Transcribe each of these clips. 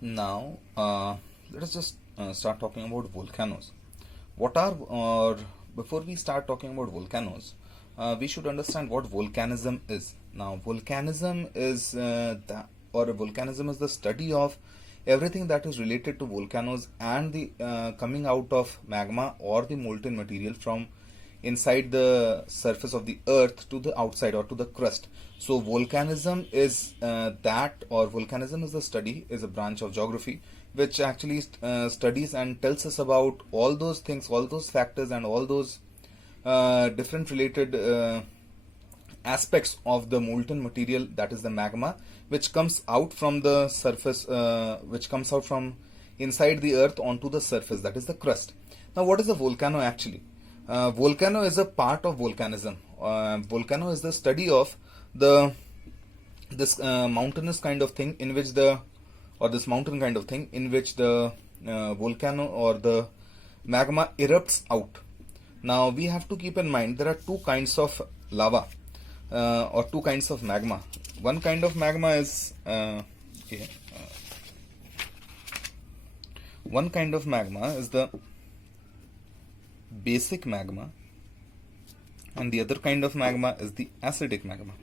Now, let us just start talking about volcanoes. What are, or before we start talking about volcanoes, we should understand what volcanism is. Now, volcanism is volcanism is the study of everything that is related to volcanoes and the coming out of magma or the molten material from inside the surface of the earth to the outside or to the crust. So volcanism is volcanism is the study, is a branch of geography which actually studies and tells us about all those things, all those factors and all those different related aspects of the molten material, that is the magma, which comes out from the surface, which comes out from inside the earth onto the surface, that is the crust. Now, what is a volcano actually? Volcano is a part of volcanism. Volcano is the study of the this mountainous kind of thing in which the or this mountain kind of thing in which the volcano or the magma erupts out. Now we have to keep in mind there are two kinds of lava or two kinds of magma. One kind of magma is one kind of magma is the basic magma, and the other kind of magma is the acidic magma.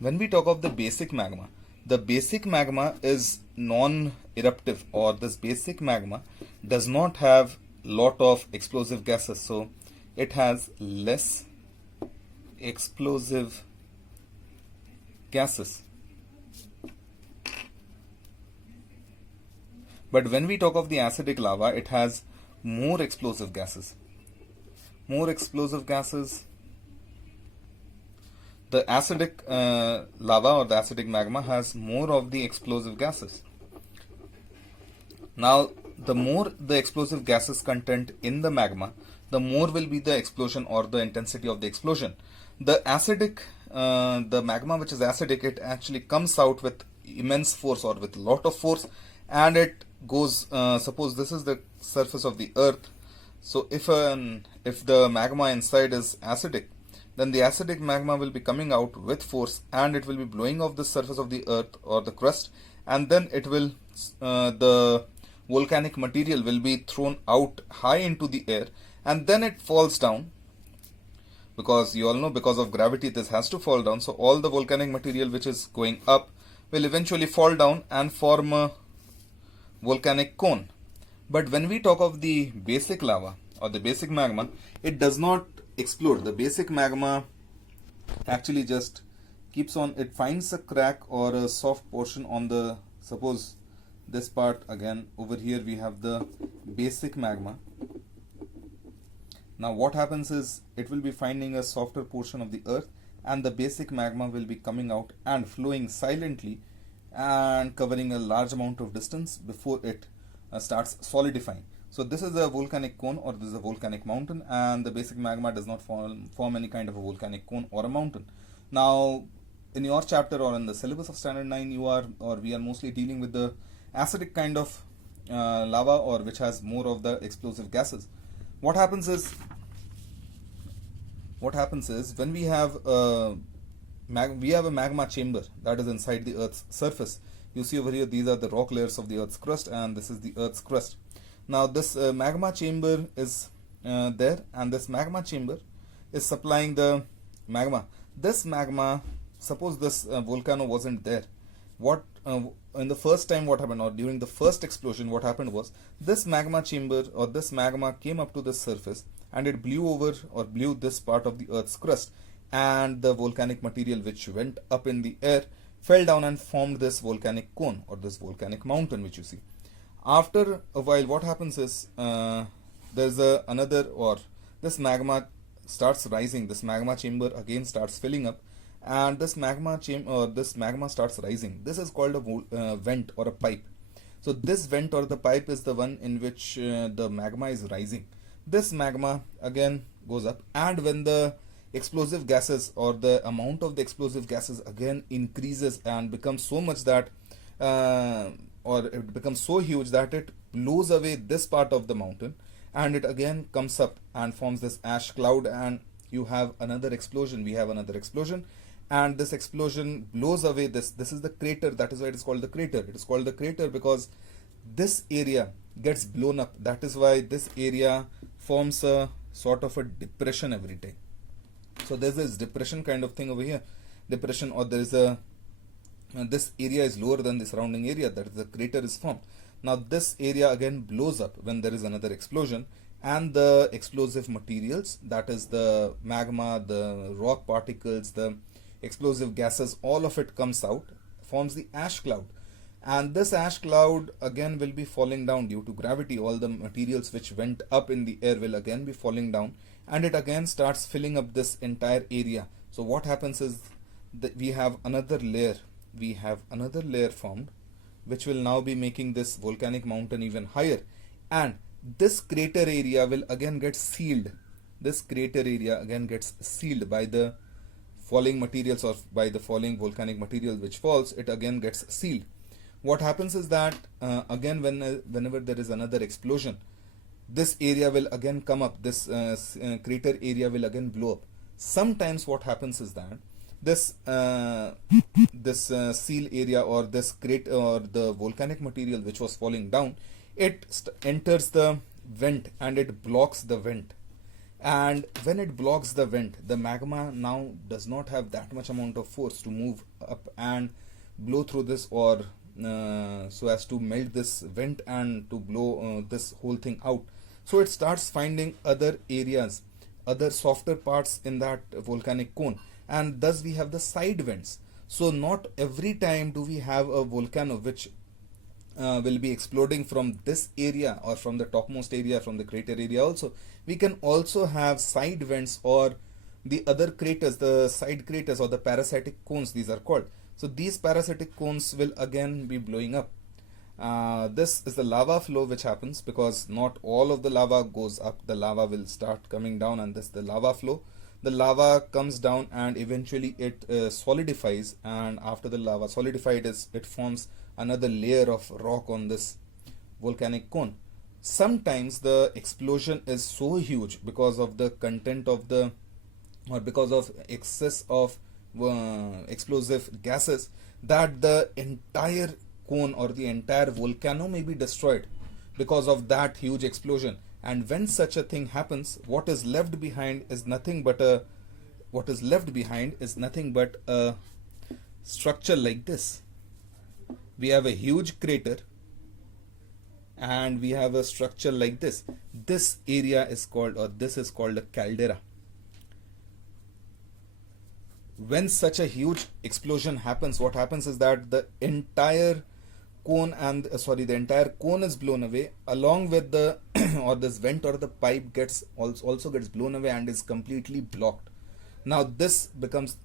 When we talk of the basic magma is non-eruptive, or this basic magma does not have lot of explosive gases, so it has less explosive gases. But when we talk of the acidic lava, it has more explosive gases. More explosive gases. The acidic lava or the acidic magma has more of the explosive gases. Now, the more the explosive gases content in the magma, the more will be the explosion or the intensity of the explosion. The acidic, the magma which is acidic, it actually comes out with immense force or with a lot of force, and it goes, suppose this is the surface of the earth. So if the magma inside is acidic, then the acidic magma will be coming out with force, and it will be blowing off the surface of the earth or the crust, and then it will the volcanic material will be thrown out high into the air, and then it falls down, because you all know because of gravity this has to fall down. So all the volcanic material which is going up will eventually fall down and form a volcanic cone. But when we talk of the basic lava or the basic magma, it does not explode. The basic magma actually just keeps on, it finds a crack or a soft portion on the, suppose this part, again over here we have the basic magma. Now what happens is it will be finding a softer portion of the earth, and the basic magma will be coming out and flowing silently and covering a large amount of distance before it starts solidifying. So this is a volcanic cone, or this is a volcanic mountain, and the basic magma does not form any kind of a volcanic cone or a mountain. Now in your chapter or in the syllabus of standard 9, we are mostly dealing with the acidic kind of lava, or which has more of the explosive gases. What happens is when we have a magma chamber that is inside the earth's surface. You see over here, these are the rock layers of the earth's crust, and this is the earth's crust. Now this magma chamber is there, and this magma chamber is supplying the magma. This magma, suppose this volcano wasn't there, what in the first time what happened, or during the first explosion, what happened was this magma chamber or this magma came up to the surface, and it blew over or blew this part of the earth's crust, and the volcanic material which went up in the air fell down and formed this volcanic cone or this volcanic mountain which you see. After a while, what happens is there's another, or this magma starts rising, this magma chamber again starts filling up, and this magma starts rising. This is called a vent or a pipe. So this vent or the pipe is the one in which the magma is rising. This magma again goes up, and when the explosive gases or the amount of the explosive gases again increases and becomes so much that or it becomes so huge that it blows away this part of the mountain, and it again comes up and forms this ash cloud, and you have another explosion. We have another explosion, and this explosion blows away this is the crater. That is why it is called the crater. It is called the crater because this area gets blown up. That is why this area forms a sort of a depression every time. So there's this depression kind of thing over here, depression, or there is a this area is lower than the surrounding area, that is the crater is formed. Now this area again blows up when there is another explosion, and the explosive materials, that is the magma, the rock particles, the explosive gases, all of it comes out, forms the ash cloud. And this ash cloud again will be falling down due to gravity. All the materials which went up in the air will again be falling down, and it again starts filling up this entire area. So what happens is that we have another layer formed, which will now be making this volcanic mountain even higher, and this crater area will again get sealed. This crater area again gets sealed by the falling materials, or by the falling volcanic material which falls. It again gets sealed. What happens is that again whenever there is another explosion, this area will again come up, this crater area will again blow up. Sometimes what happens is that this seal area, or this crater, or the volcanic material which was falling down, it enters the vent and it blocks the vent. And when it blocks the vent, the magma now does not have that much amount of force to move up and blow through this, or so as to melt this vent and to blow this whole thing out. So it starts finding other areas, other softer parts in that volcanic cone, and thus we have the side vents. So not every time do we have a volcano which will be exploding from this area, or from the topmost area, from the crater area also. We can also have side vents, or the other craters, the side craters, or the parasitic cones, these are called. So these parasitic cones will again be blowing up. This is the lava flow which happens, because not all of the lava goes up. The lava will start coming down, and this is the lava flow. The lava comes down and eventually it solidifies, and after the lava solidified, it forms another layer of rock on this volcanic cone. Sometimes the explosion is so huge because of the content of the, or because of excess of explosive gases, that the entire cone or the entire volcano may be destroyed because of that huge explosion. And when such a thing happens, what is left behind is nothing but a structure like this. We have a huge crater and we have a structure like this. This area is called, or this is called, a caldera. When such a huge explosion happens, what happens is that the entire cone and the entire cone is blown away, along with the or this vent or the pipe also gets blown away and is completely blocked. Now this becomes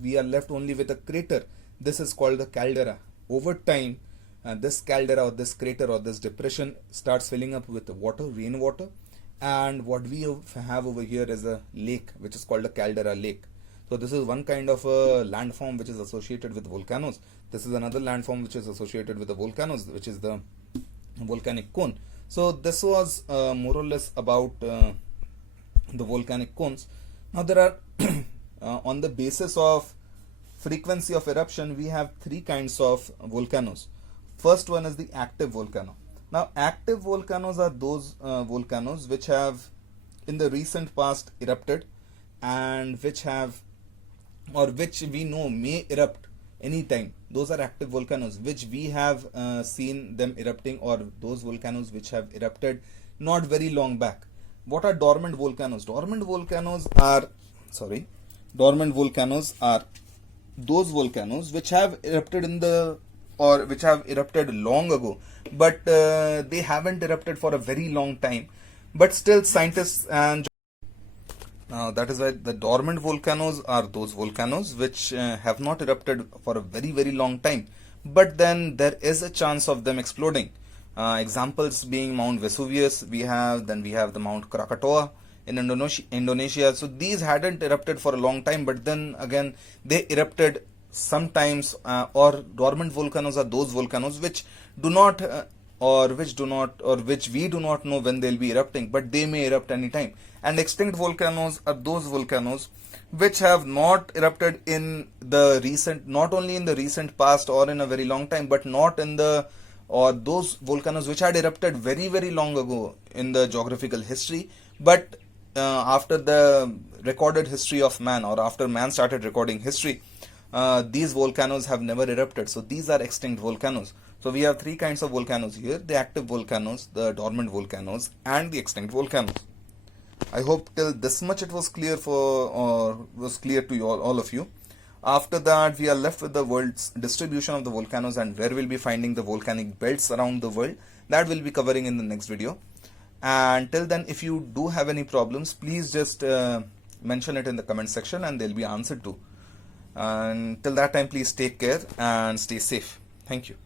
we are left only with a crater. This is called the caldera. Over time, this caldera or this crater or this depression starts filling up with water, rainwater, and what we have over here is a lake which is called a caldera lake. So this is one kind of a landform which is associated with volcanoes. This is another landform which is associated with the volcanoes, which is the volcanic cone. So this was more or less about the volcanic cones. Now there are on the basis of frequency of eruption, we have three kinds of volcanoes. First one is the active volcano. Now active volcanoes are those volcanoes which have in the recent past erupted, and which have, or which we know may erupt anytime. Those are active volcanoes which we have seen them erupting, or those volcanoes which have erupted not very long back. What are dormant volcanoes? Dormant volcanoes are those volcanoes which have erupted which have erupted long ago, but they haven't erupted for a very long time, but still scientists and that is why the dormant volcanoes are those volcanoes which have not erupted for a very, very long time, but then there is a chance of them exploding. Examples being Mount Vesuvius, we have the Mount Krakatoa in Indonesia. So these hadn't erupted for a long time, but then again they erupted sometimes. Or dormant volcanoes are those volcanoes which do not or which we do not know when they'll be erupting, but they may erupt anytime. And extinct volcanoes are those volcanoes which have not erupted in the recent, not only in the recent past or in a very long time, but not in the, or those volcanoes which had erupted very, very long ago in the geographical history, but after the recorded history of man, or after man started recording history, these volcanoes have never erupted. So these are extinct volcanoes. So we have three kinds of volcanoes here: the active volcanoes, the dormant volcanoes, and the extinct volcanoes. I hope till this much it was clear to you, all of you. After that, we are left with the world's distribution of the volcanoes and where we'll be finding the volcanic belts around the world. That we'll be covering in the next video. And till then, if you do have any problems, please just mention it in the comment section and they'll be answered too. And till that time, please take care and stay safe. Thank you.